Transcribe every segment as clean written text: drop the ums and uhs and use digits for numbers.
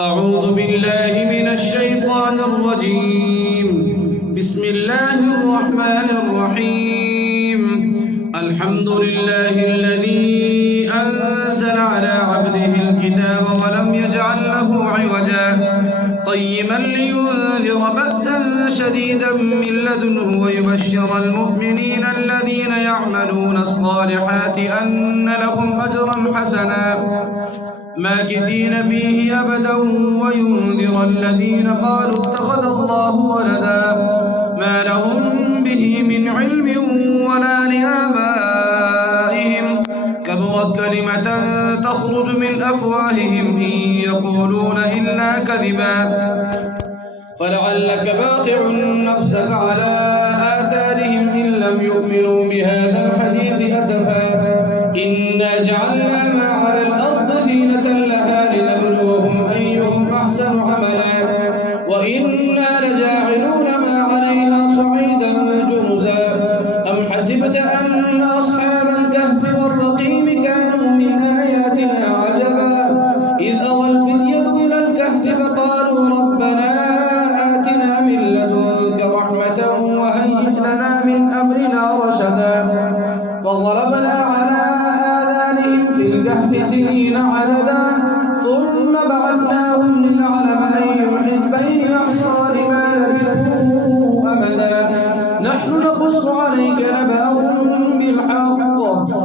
أعوذ بالله من الشيطان الرجيم. بسم الله الرحمن الرحيم. الحمد لله الذي أنزل على عبده الكتاب ولم يجعل له عوجا قيما لينذر بأسا شديدا من لدنه ويبشر المؤمنين الذين يعملون الصالحات أن لهم أجرا حسنا ماكثين فيه أبدا وينذر الذين قالوا اتخذ الله ولدا ما لهم به من علم ولا لآبائهم كبرت كلمة تخرج من أفواههم إن يقولون إلا كذبا فلعلك باخع نفسك على آثارهم إن لم يؤمنوا بهذا الحديث أسفا إنا جعلنا ما على الأرض زينة لها لنبلوهم أيهم أحسن عملا وإنا لجاعلون ما عليها صعيدا جرزا أم حسبت أن أصحاب الكهف والرقيم كانوا من آياتنا عجبا إذ أوى الفتية إلى الكهف فقالوا ربنا آتنا من لدنك رحمة وهيئ لنا من أمرنا رشدا فضربنا على آذانهم في الكهف سنين عددا ثم بعثناهم لنعلم أي الحزبين أحصى لما لبثوا أمدا نحن نقص عليك نبأهم بالحق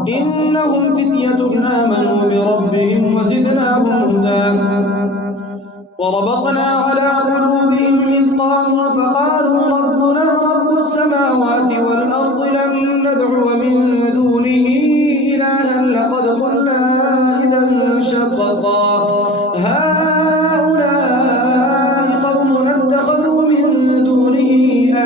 إنهم فتية آمنوا بربهم وزدناهم هدى وربطنا على قلوبهم إذ قاموا فقالوا ربنا رب السماوات والأرض لن ندعو من دونه إلها لقد قلنا إذا شططا هؤلاء قومنا اتخذوا من دونه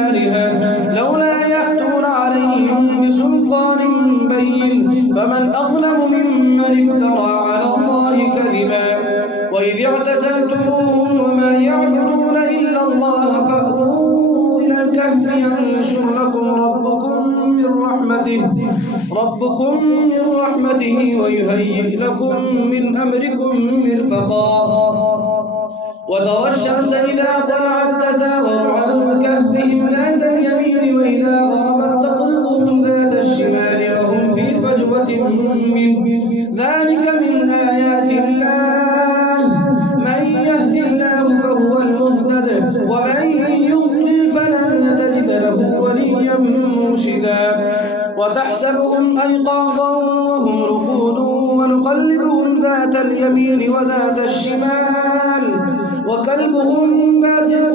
آلهة لولا يأتون عليهم بسلطان بين فمن أظلم ممن افترى على الله كذبا وإذ اعتزلتموهم وما يعبدون إلا الله فأووا إلى الكهف ينشر لكم ربكم من رحمته ويهيئ لكم من أمركم مرفقا وترى الشمس إذا طلعت تزاور عن كهفهم ذات اليمين وإذا غربت تقرضهم ذات الشمال وهم في فجوة منه ذلك من آيات الله من يهد الله فهو المهتد ومن يضلل فلن تجد له وليا مرشدا وتحسبهم أيقاظا وهم رقود ونقلبهم ذات اليمين وذات الشمال وكلبهم باسط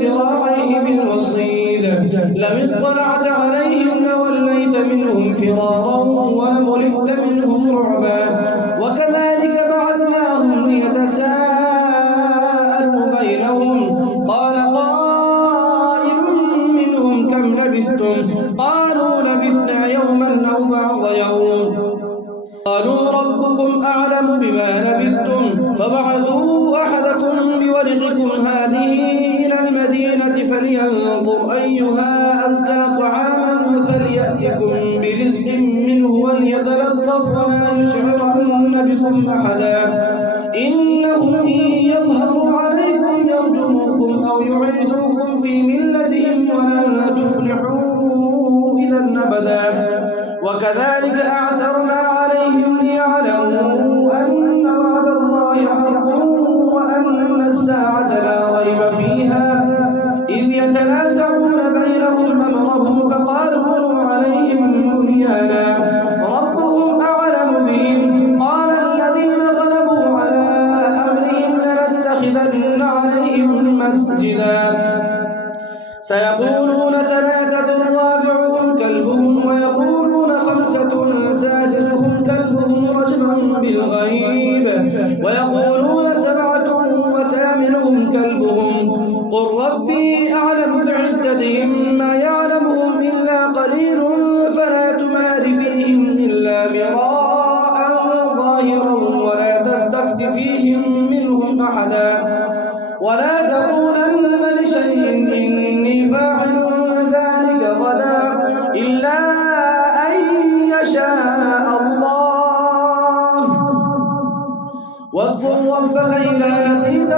ذراعيه بالوصيد لئن اطلعت عليهم لوليت منهم فرارا ولملئت منهم رعبا وكذلك بعثناهم ليتساءلوا بينهم قال قائل منهم كم لبثتم قالوا لبثنا يوما أو بعض يوم قالوا ربكم أعلم بما لبثتم فبعثوا أحدكم بورقكم هذه إلى المدينة فلينظر أيها أزكى طعاما فليأتكم برزق منه وليتلطف ولا يشعرن بكم أحدا إنهم إن يظهروا عليكم يرجموكم أو يعيدوكم في ملتهم ولن تفلحوا إذا أبدا وكذلك أعثرنا عليهم ليعلموا أن وعد الله حق وأن الساعة لا ريب فيها إذ يتنازعون بينهم أمرهم فقالوا عليهم بنيانا ربهم أعلم بهم قال الذين غلبوا على أمرهم لنتخذن عليهم مسجدا سيقولون ثلاثة رابعهم كلبهم ويقولون خمسة سادسهم كلبهم رجما بالغيب ويقولون سبعة وثامنهم كلبهم قل ربي أعلم بعدتهم ما يعلمهم إلا قليل فلا تمار فيهم إلا مراء ظاهرا ولا تستفت فيهم منهم أحدا ولا تقولن لشيء إني فاعل ذلك غدا إلا أن يشاء الله واذكر ربك إذا نسيت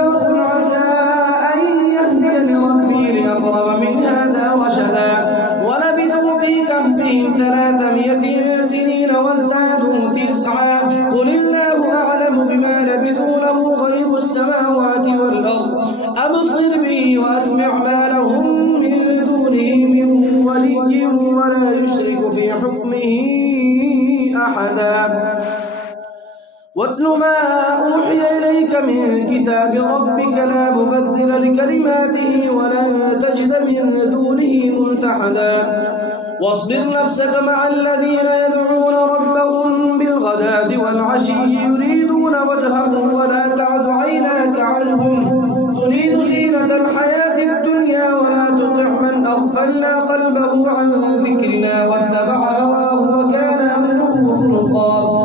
السماوات والأرض أبصر به وأسمع ما لهم من دونه من ولي ولا يشرك في حكمه أحدا واتل ما أوحي إليك من كتاب ربك لا مبدل لكلماته ولن تجد من دونه ملتحدا واصبر نفسك مع الذين يدعون ربهم بالغداة والعشي يريدون وجهه ولا تعد عيناك عنهم تريد زينة الحياة الدنيا ولا تطع من أغفلنا قلبه عن ذكرنا واتبع هواه وكان أمره فرطا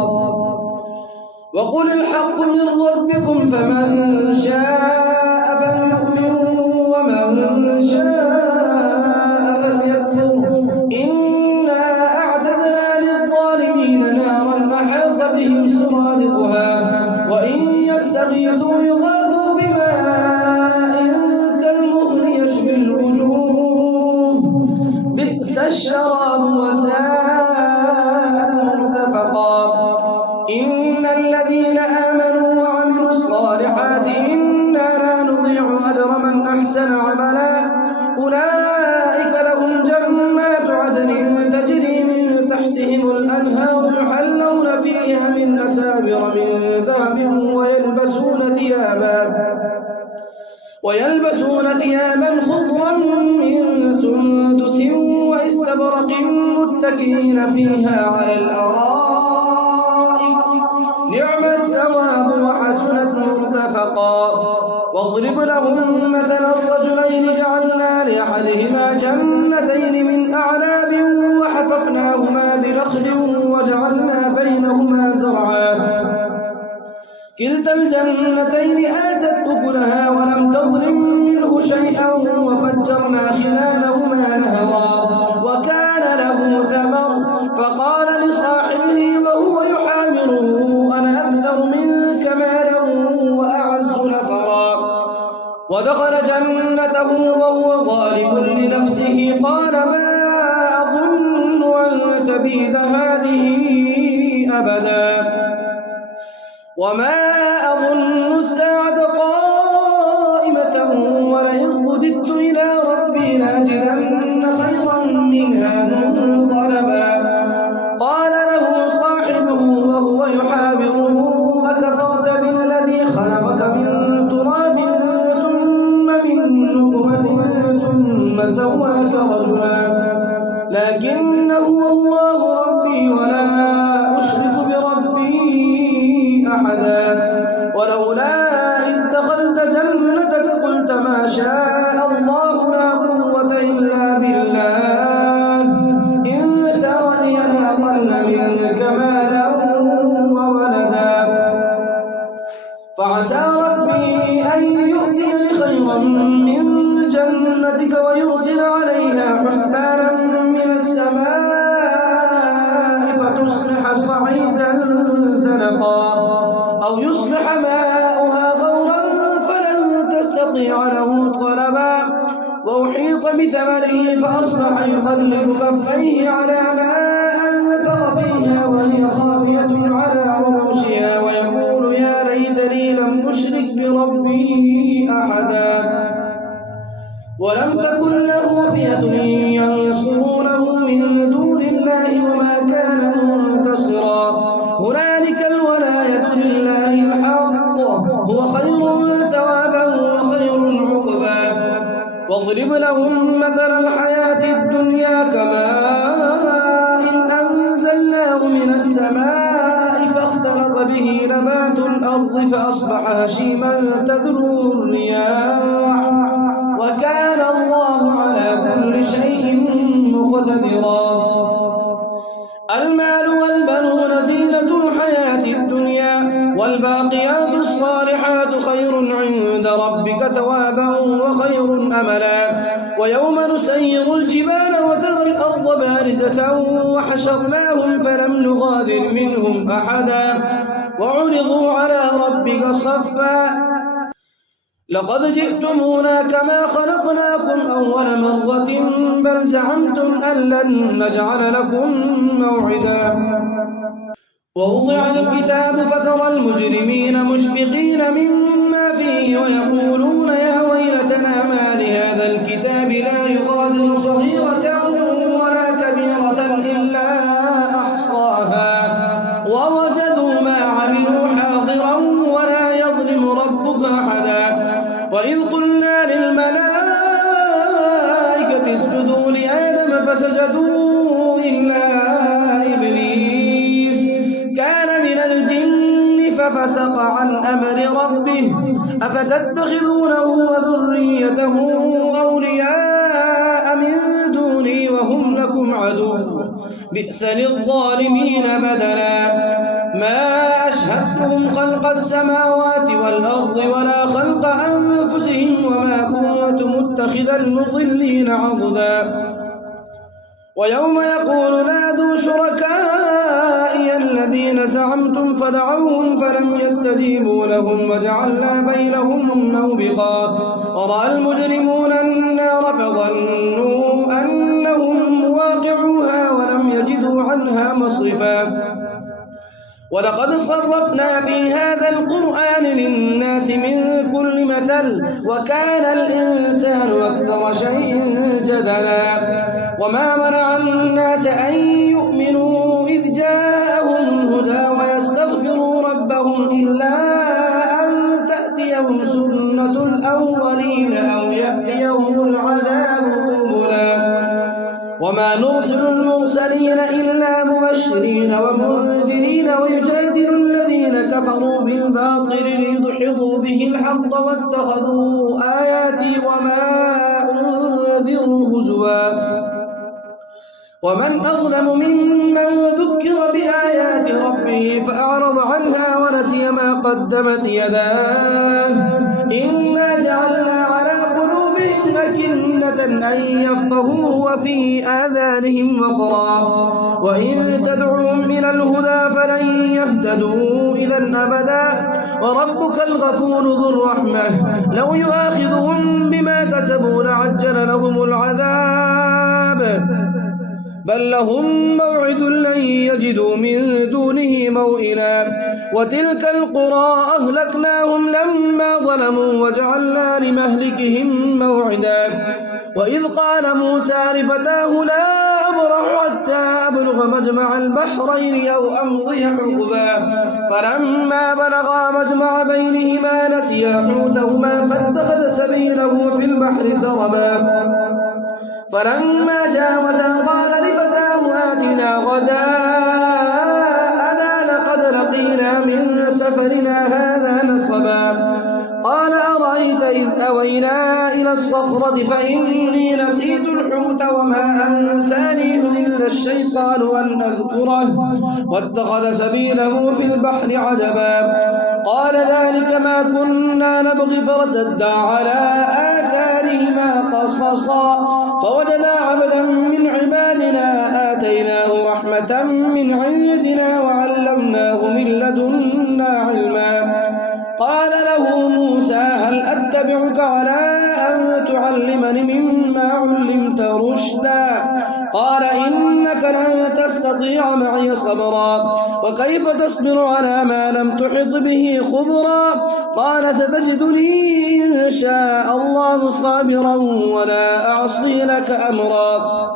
وقل الحق من ربكم فمن شاء فليؤمن ومن شاء فليكفر إنا أعتدنا للظالمين نارا أحاط بهم سرادقها وإن يستغيثوا يغاثوا بماء كالمهل يشوي الوجوه بئس الشراب وساءت مرتفقا إن الذين آمنوا وعملوا الصالحات إنا لا نضيع أجر من أحسن عملا أولئك لهم جنات عدن تجري من تحتهم الأنهار يحلون فيها من أساور من ذهب ويلبسون ثيابا خضرا من سندس واستبرق متكئين فيها على الأرائك نعم الثواب وحسنت مرتفقا واضرب لهم مثل الرجلين جعلنا لأحدهما جنتين من أعناب وحففناهما بنخل وجعلنا بينهما زرعا كلتا الجنتين آتت أكلها ولم تظلم منه شيئا وفجرنا خلالهما نهرا وكان له ثمر فقال لصاحبه وهو يحاوره أنا أكثر منك مالا وأعز نفرا ودخل جنته وهو ظالم لنفسه قال ما أظن أن تبيد هذه أبدا وما أظن الساعة قائمة ولئن رددت إلى ربي لأجدن خيرا منها منقلبا قال له صاحبه وهو يحاوره أكفرت بالذي خلقك من تراب ثم من نطفة ثم سواك رجلا لكن هو الله ربي ولا أشرك بربي أحدا ولولا إذ دخلت جنتك قلت ما شاء الله لا قوة إلا بالله إن ترني أنا أقل منك مالا وولدا فعسى ربي أن يؤتيني خيرا من جنتك ويرسل عليها حسبانا من السماء فتصبح صعيدا زلقا أو يصبح ماؤها غورا فلن تستطيع له طلبا وأحيط بثمره فأصبح يقلب كفيه على ما أنفق فيها وهي خاوية على عروشها ويقول يا ليتني لم أشرك بربي أحدا ولم تكن له فئة ينصرونه من دون الله وما كان منتصرا هنالك الولاية لله الحق هو خير ثوابا وخير عقبا واضرب لهم مثل الحياة الدنيا كماء أنزلناه من السماء فاختلط به نبات الأرض فأصبح هشيما تذروه الرياح وكان الله على كل شيء مقتدرا المال والبنون زينة الحياة الدنيا والباقيات الصالحات خير عند ربك ثوابا وخير أملا ويوم نسير الجبال وترى الأرض بارزة وحشرناهم فلم نغادر منهم أحدا وعرضوا على ربك صفا لقد جئتمونا كما خلقناكم أول مرة بل زعمتم أن لن نجعل لكم موعدا ووضع الكتاب فترى المجرمين مشفقين مما فيه ويقولون يا ويلتنا ما لهذا الكتاب لا يغادر صغيرة ولا كبيرة إلا أحصاها ووجدوا ما عملوا حاضرا ولا يظلم ربك أحدا وإذ قلنا للملائكة اسجدوا لآدم فسجدوا إلا إبليس كان من الجن ففسق عن أمر ربه أفتتخذونه وذريته أولياء من دوني وهم لكم عدو بئس للظالمين بدلا ما أشهدتهم خلق السماوات والأرض ولا خلق أنفسهم وما كنت متخذ المضلين عضدا ويوم يقول نادوا شركائي الذين زعمتم فدعوهم فلم يستجيبوا لهم وجعلنا بينهم موبقا ورأى المجرمون النار فظنوا أنهم مواقعوها ولم يجدوا عنها مصرفا ولقد صرفنا في هذا القرآن للناس من كل مثل وكان الإنسان أكثر شيء جدلا وما منع الناس أن يؤمنوا إذ جاءهم الهدى ويستغفروا ربهم إلا أن تأتيهم سنة الأولين أو يأتيهم العذاب قبلا وما نرسل المرسلين إلا مبشرين ومنذرين ويجادل الذين كفروا بالباطل ليدحضوا به الحق واتخذوا آياتي وما أنذروا هزوا ومن أظلم ممن ذكر بآيات ربه فأعرض عنها ونسي ما قدمت يداه إنا جعلنا على قلوبهم أكنة أن يفقهوا وفي آذانهم وقرا وإن تدعوهم إلى الهدى فلن يهتدوا إذا أبدا وربك الغفور ذو الرحمة لو يؤاخذهم بما كسبوا لعجل لهم العذاب بل لهم موعد لن يجدوا من دونه موئلا وتلك القرى أهلكناهم لما ظلموا وجعلنا لمهلكهم موعدا وإذ قال موسى لفتاه لا أبرح حتى أبلغ مجمع البحرين أو أمضي حقبا فلما بلغا مجمع بينهما نسيا حوتهما فاتخذ سبيله في البحر سربا فلما جاوزا قال لفتاه آتنا غداءنا لقد لقينا من سفرنا هذا نصبا قال أرأيت إذ أوينا إلى الصخرة فإني نسيت الحوت وما أنسانيه إلا الشيطان أن أذكره واتخذ سبيله في البحر عجبا قال ذلك ما كنا نبغي فارتدا على آثارهما قصصا فوجدا عبدا من عبادنا آتيناه رحمة من عندنا وعلمناه من لدنا علما قال له موسى هل أتبعك على أن تعلمني مما علمت رشدا قال إنك لن تستطيع معي صبرا وكيف تصبر على ما لم تحط به خبرا قال ستجدني إن شاء الله صابرا ولا أعصي لك أمرا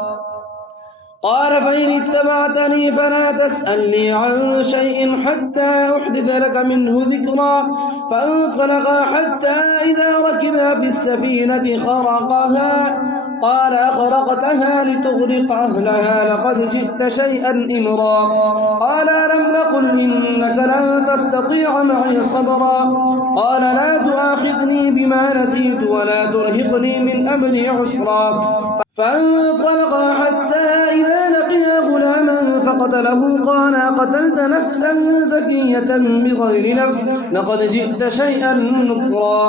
قال فإن اتبعتني فلا تسألني عن شيء حتى أحدث لك منه ذكرا فانطلقا حتى إذا ركبا في السفينة خرقها قال أخرقتها لتغرق أهلها لقد جئت شيئا إمرا قال ألم أقل إنك لن تستطيع معي صبرا قال لا تؤاخذني بما نسيت ولا ترهقني من أمري عسرا فانطلقا حتى إذا لقيا غلاما فقتله قال قتلت نفسا زكية بغير نفس لقد جئت شيئا نكرا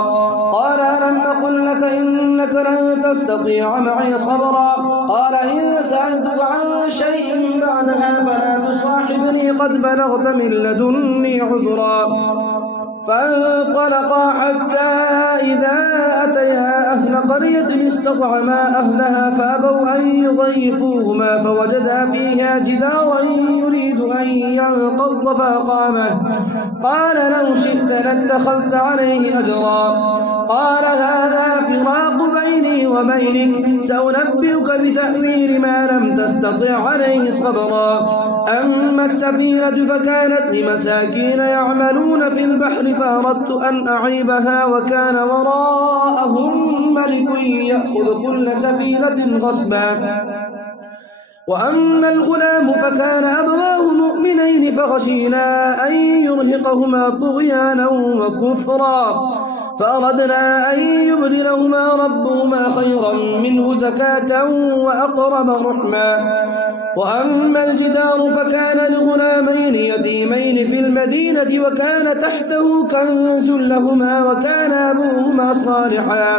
قال ألم أقل لك إنك لن تستطيع معي صبرا قال إن سألتك عن شيء بعدها فلا تصاحبني قد بلغت من لدني عذرا فانطلقا حتى إذا أتيا أهل قرية استطعما أهلها فأبوا أن يضيفوهما فوجدا فيها جدارا يريد أن ينقض فأقامه قال لو شئت لاتخذت عليه أجرا قال هذا فراق بيني وبينك سأنبئك بتأويل ما لم تستطع عليه صبرا أما السفينة فكانت لمساكين يعملون في البحر فأردت أن أعيبها وكان وراءهم ملك يأخذ كل سفينة غصبا وأما الغلام فكان أبواه مؤمنين فخشينا أن يرهقهما طغيانا وكفرا فأردنا أن يبدلهما ربهما خيرا منه زكاة وأقرب رحما وأما الجدار فكان لغلامين يتيمين في المدينة وكان تحته كنز لهما وكان أبوهما صالحا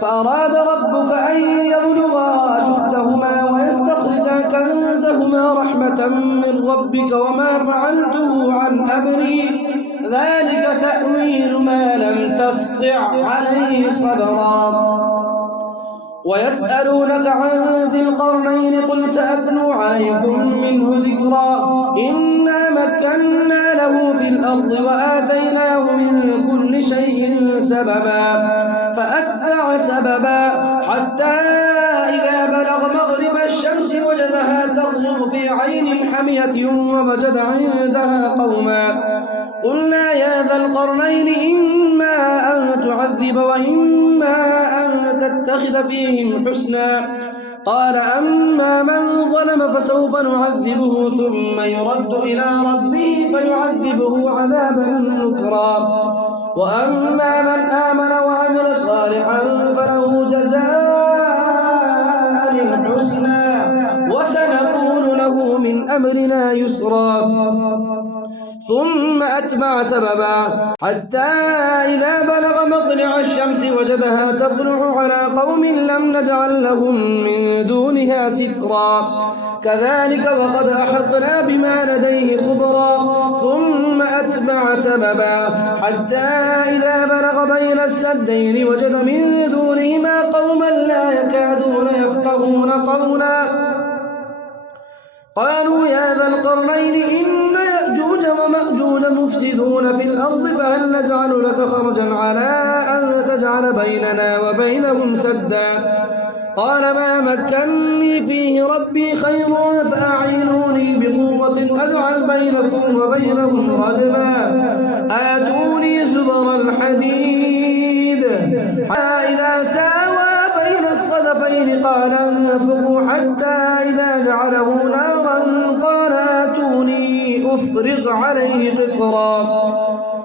فأراد ربك أن يبلغا أشدهما ويستخرجا كنزهما رحمة من ربك وما فعلته عن أمري ذلك تأويل ما لم تسطع عليه صبرا ويسألونك عن ذي القرنين قل سأتلو عليكم منه ذكرا إنا مكنا له في الأرض وآتيناه من كل شيء سببا فأتبع سببا حتى إذا بلغ مغرب الشمس وجدها تغرب في عين حمية ووجد عندها قوما قلنا يا ذا القرنين إما أن تعذب وإما أن تتخذ فيهم حسنا قال أما من ظلم فسوف نعذبه ثم يرد إلى ربه فيعذبه عذابا نكرا وأما من آمن وعمل صالحا فله جزاء الحسنى وسنقول له من أمرنا يسرا ثم أتبع سببا حتى إذا بلغ مطلع الشمس وجدها تطلع على قوم لم نجعل لهم من دونها سترا كذلك وقد أحطنا بما لديه خبرا ثم أتبع سببا حتى إذا بلغ بين السدين وجد من دونهما قوما لا يكادون يفقهون قولا قالوا يا ذا القرنين إن يأجوج ومأجوج مفسدون في الأرض فهل نجعل لك خرجا على أن تجعل بيننا وبينهم سدا قال ما مكني فيه ربي خير فأعينوني بقوة أجعل بينكم وبينهم ردما آتوني زبر الحديد حتى إذا ساوى بين الصدفين قال انفقوا حتى إذا جعله نارا قال آتوني أفرغ عليه قطرا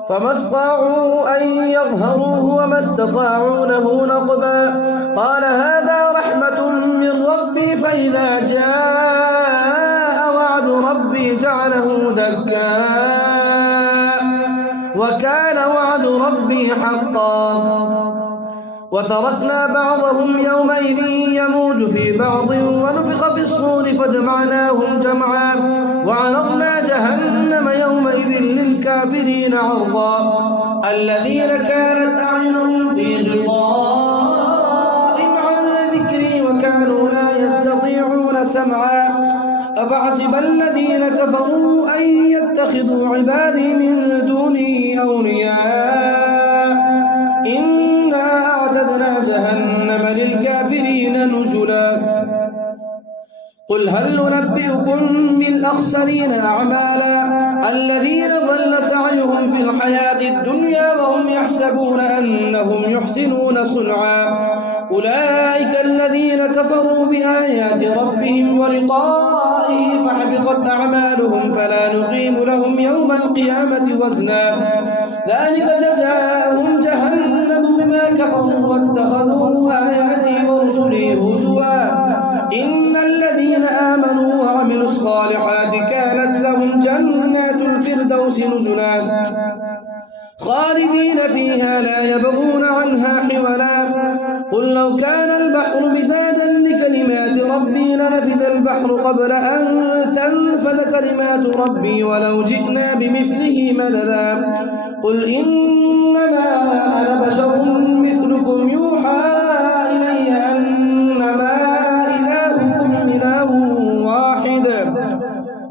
فما استطاعوا أن يظهروه وما استطاعوا له نقبا قال هذا رحمة من ربي فإذا جاء وعد ربي جعله دكا وكان وعد ربي حقا وتركنا بعضهم يومئذ يموج في بعض ونفخ في الصور فجمعناهم جمعا وعرضنا جهنم يومئذ للكافرين عرضا الذين كانت أعينهم في غطاء عن ذكري وكانوا لا يستطيعون سمعا أفحسب الذين كفروا أن يتخذوا عبادي من دوني أولياء إنا أعتدنا جهنم للكافرين نزلا قل هل ننبئكم بالأخسرين أعمالا الذين ضل سعيهم في الحياة الدنيا وهم يحسبون أنهم يحسنون صنعا أولئك الذين كفروا بآيات ربهم ولقائه فحبطت أعمالهم فلا نقيم لهم يوم القيامة وزنا ذلك جزاؤهم جهنم بما كفروا واتخذوا آياتي ورسلي هزوا إن الذين آمنوا وعملوا الصالحات كانت لهم جنات الفردوس نزلا خالدين فيها لا يبغون عنها حولا قل لو كان البحر مدادا لكلمات ربي لنفذ البحر قبل أن تنفذ كلمات ربي ولو جئنا بمثله مددا قل إنما أنا بشر مثلكم يوحى إلي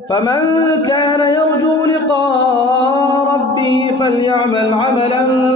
فمن كان يرجو لقاء ربه فليعمل عملا